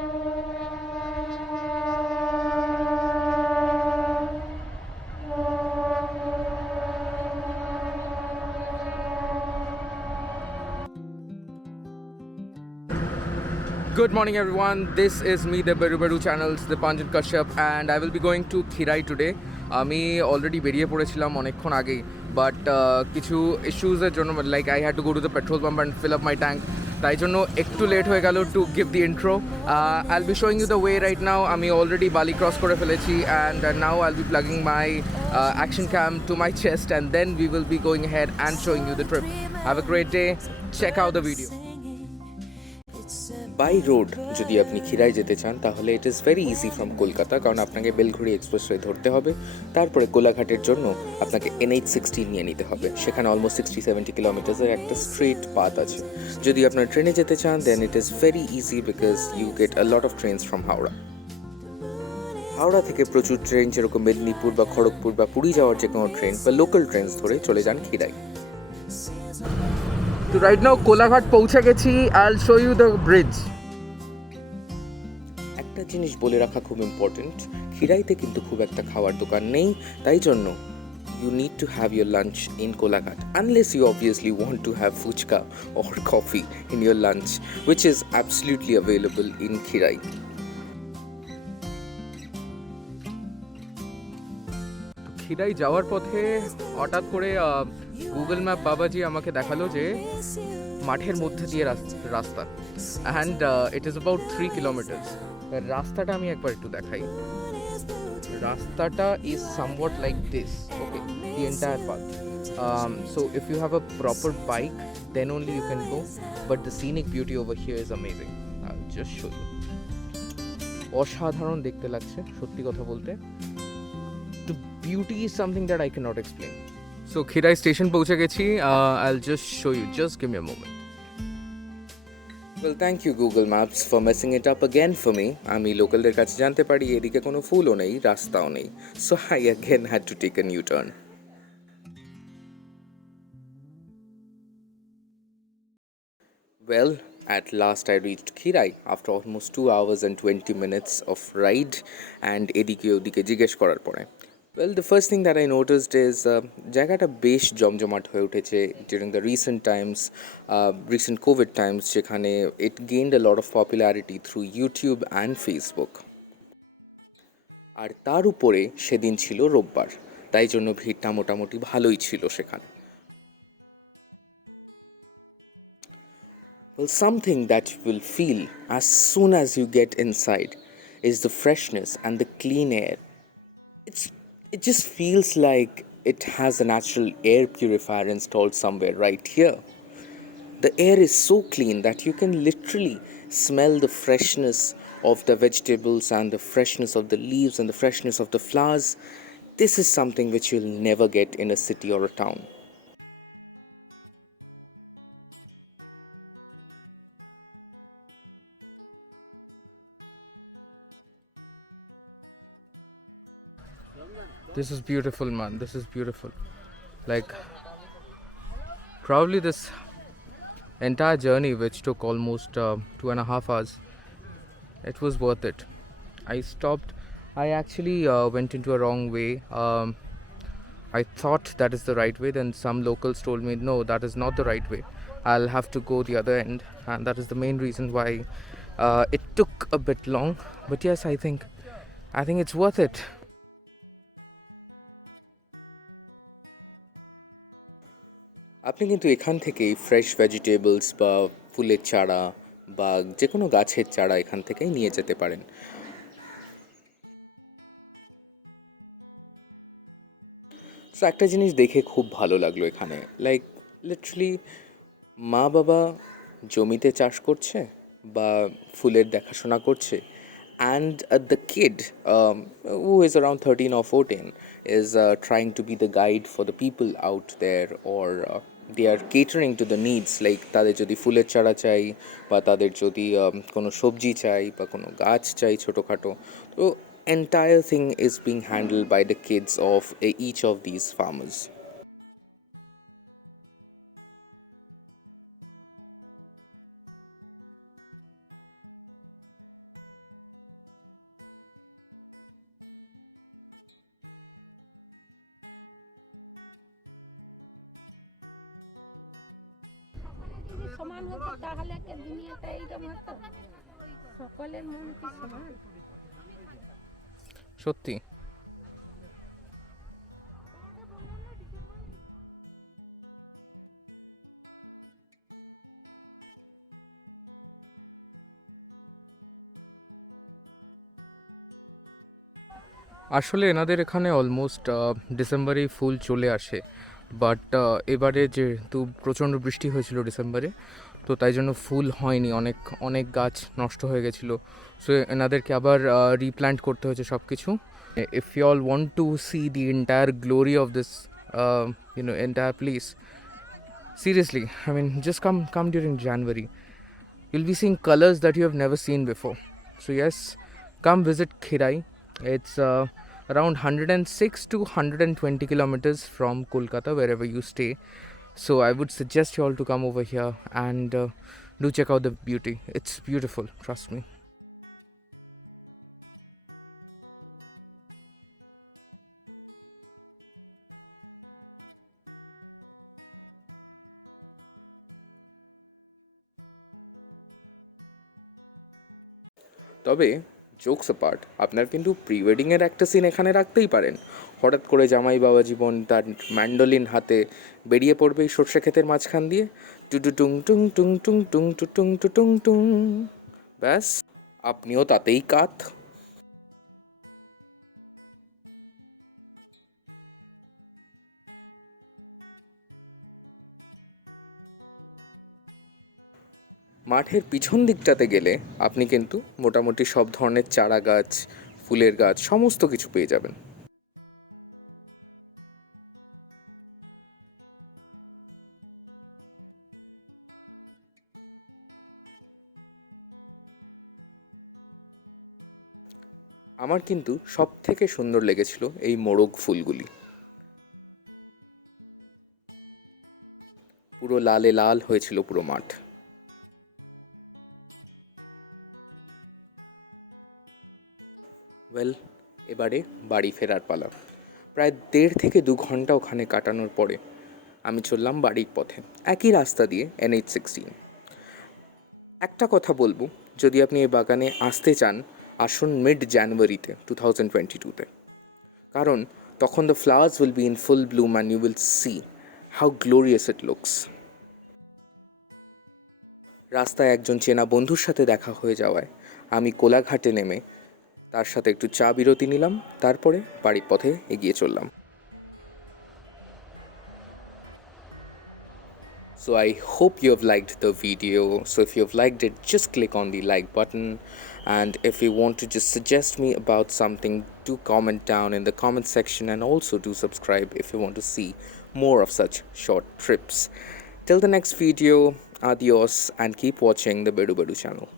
Good morning everyone, this is me the Beru channels, the Panjan Kashyap, and I will be going to Khirai today. আমি already বেরিয়ে পড়েছিলাম অনেকক্ষণ আগেই, but কিছু ইস্যুসের জন্য like I had to go to the petrol pump and fill up my tank, তাই জন্য একটু লেট হয়ে গেল to give the intro. I will be showing you the way right now. আমি অলরেডি বালি ক্রস করে ফেলেছি and now I will be plugging my action cam to my chest and then we will be going head and showing you the trip. Have a great day, check out the video. By road যদি আপনি খিরাই যেতে চান তাহলে it is very easy from Kolkata, কারণ আপনাকে বেলঘড়ি এক্সপ্রেসওয়ে ধরতে হবে, তারপরে কোলাঘাটের জন্য আপনাকে NH-16 নিয়ে নিতে হবে। সেখানে অলমোস্ট 60-70 কিলোমিটার্সের একটা স্ট্রেট পাথ আছে। যদি আপনার ট্রেনে যেতে চান then it is very easy because you get a lot of trains from Howrah. Howrah থেকে প্রচুর ট্রেন, যেরকম মেদিনীপুর বা খড়গপুর বা পুরী যাওয়ার যে কোনো ট্রেন বা লোকাল ট্রেনস ধরে চলে যান খিরাই। তো রাইট নাও কোলাঘাট পৌঁছে গেছি। I will show you the bridge. একটা জিনিস বলে রাখা খুব ইম্পর্টেন্ট, খিরাইতে কিন্তু খুব একটা খাওয়ার দোকান নেই, তাই জন্য you need to have your lunch in Kolaghat unless you obviously want to have fuchka or coffee in your lunch, which is absolutely available in Khirai. Khirai যাওয়ার পথে হঠাৎ করে গুগল ম্যাপ বাবাজি আমাকে দেখালো যে মাঠের মধ্যে দিয়ে রাস্তা অ্যান্ড ইট ইজ অ্যাবাউট 3 কিলোমিটার্স। রাস্তাটা আমি একবার একটু দেখাই। রাস্তাটা is somewhat like this, okay, the entire path. So if you have a proper bike then only you can go, but the scenic beauty over here is amazing. I'll just show you. অসাধারণ দেখতে লাগছে সত্যি কথা বলতে। The beauty is something that I cannot explain. So Khirai station পৌঁছে গেছি। I'll just show you, just give me a moment. Well, thank you Google Maps for messing it up again for me. আমি লোকালদের কাছে জানতে পারি এদিকে কোনো ফুলও নেই, রাস্তাও নেই, so I again had to take a new turn. Well, at last I reached Khirai after almost 2 hours and 20 minutes of ride and এদিকে ওদিকে জিজ্ঞেস করার পরে। Well, the first thing that I noticed is জায়গাটা বেশ জমজমাট হয়ে উঠেছে during the recent COVID times, যেখানে it gained a lot of popularity through YouTube and Facebook. আর তার উপরে সেদিন ছিল রোববার, তাই জন্য ভিড়টা মোটামুটি ভালোই ছিল সেখানে। Well, something that you will feel as soon as you get inside is the freshness and the clean air. It just feels like it has a natural air purifier installed somewhere right here. The air is so clean that you can literally smell the freshness of the vegetables and the freshness of the leaves and the freshness of the flowers. This is something which you'll never get in a city or a town. This is beautiful, man. This is beautiful. Like, probably this entire journey, which took almost 2.5 hours, it was worth it. I stopped. I actually went into a wrong way. I thought that is the right way. Then some locals told me, no, that is not the right way. I'll have to go the other end, and that is the main reason why it took a bit long. But yes, I think it's worth it. আপনি কিন্তু এখান থেকেই fresh vegetables বা ফুলের চারা বা যে কোনো গাছের চারা এখান থেকেই নিয়ে যেতে পারেন। সো একটা জিনিস দেখে খুব ভালো লাগলো এখানে, লাইক লিটারালি মা বাবা জমিতে চাষ করছে বা ফুলের দেখাশোনা করছে, and the kid who is around 13 or 14 is trying to be the guide for the people out there, or they are catering to the needs, like তাদের যদি ফুলের চারা চাই বা তাদের যদি কোনো সবজি চাই বা কোনো গাছ চাই ছোটোখাটো, তো entire thing is being handled by the kids of each of these farmers. সমান হতো তাহলে কি দুনিয়াটা এইরকম হতো? সকলের মন কি সমান? সত্যি। আসলে এনাদের এখানে অলমোস্ট ডিসেম্বরেই ফুল চলে আসে, বাট এবারে যেহেতু প্রচণ্ড বৃষ্টি হয়েছিল ডিসেম্বরে, তো তাই জন্য ফুল হয়নি, অনেক অনেক গাছ নষ্ট হয়ে গেছিলো। সো এনাদেরকে আবার রিপ্ল্যান্ট করতে হয়েছে সব কিছু। If you all want to see the entire glory of this entire place, seriously, I mean, just come during January. You'll be seeing colors that you have never seen before. So yes, come visit Khirai. It's around 106 to 120 kilometers from Kolkata, wherever you stay. So I would suggest you all to come over here and do check out the beauty. It's beautiful, trust me. তবে jokes apart, আপনার কিন্তু প্রি ওয়েডিংয়ের একটা সিন এখানে রাখতেই পারেন। হঠাৎ করে জামাই বাবা জীবন তার ম্যান্ডোলিন হাতে বেরিয়ে পড়বে এই সর্ষে ক্ষেতের মাঝখান দিয়ে, টুটু টুং টুং টুং টুং টুং টু টুং টু টুং টুং, ব্যাস আপনিও তাতেই কাত। মাঠের পিছন দিকটাতে গেলে আপনি কিন্তু মোটামুটি সব ধরনের চারা গাছ, ফুলের গাছ, সমস্ত কিছু পেয়ে যাবেন। আমার কিন্তু সব থেকে সুন্দর লেগেছিল এই মোরগ ফুলগুলি, পুরো লালে লাল হয়েছিল পুরো মাঠ। ওয়েল, এবারে বাড়ি ফেরার পালা। প্রায় 1.5 থেকে 2 ঘন্টা ওখানে কাটানোর পরে আমি চললাম বাড়ির পথে, একই রাস্তা দিয়ে NH16। একটা কথা বলবো, যদি আপনি এই বাগানে আসতে চান, আসুন মিড জানুয়ারিতে 2022-তে, কারণ তখন the flowers will be in full bloom and you will see how glorious it looks. রাস্তায় একজন চেনা বন্ধুর সাথে দেখা হয়ে যাওয়ায় আমি কোলাঘাটে নেমে তার সাথে একটু চা বিরতি নিলাম, তারপরে বাড়ির পথে এগিয়ে চললাম। So I hope you have liked the video. So if you have liked it, just click on the like button. And if you want to just suggest me about something, do comment down in the comment section, and also do subscribe if you want to see more of such short trips. Till the next video, adios, and keep watching the Bedu Bedu channel.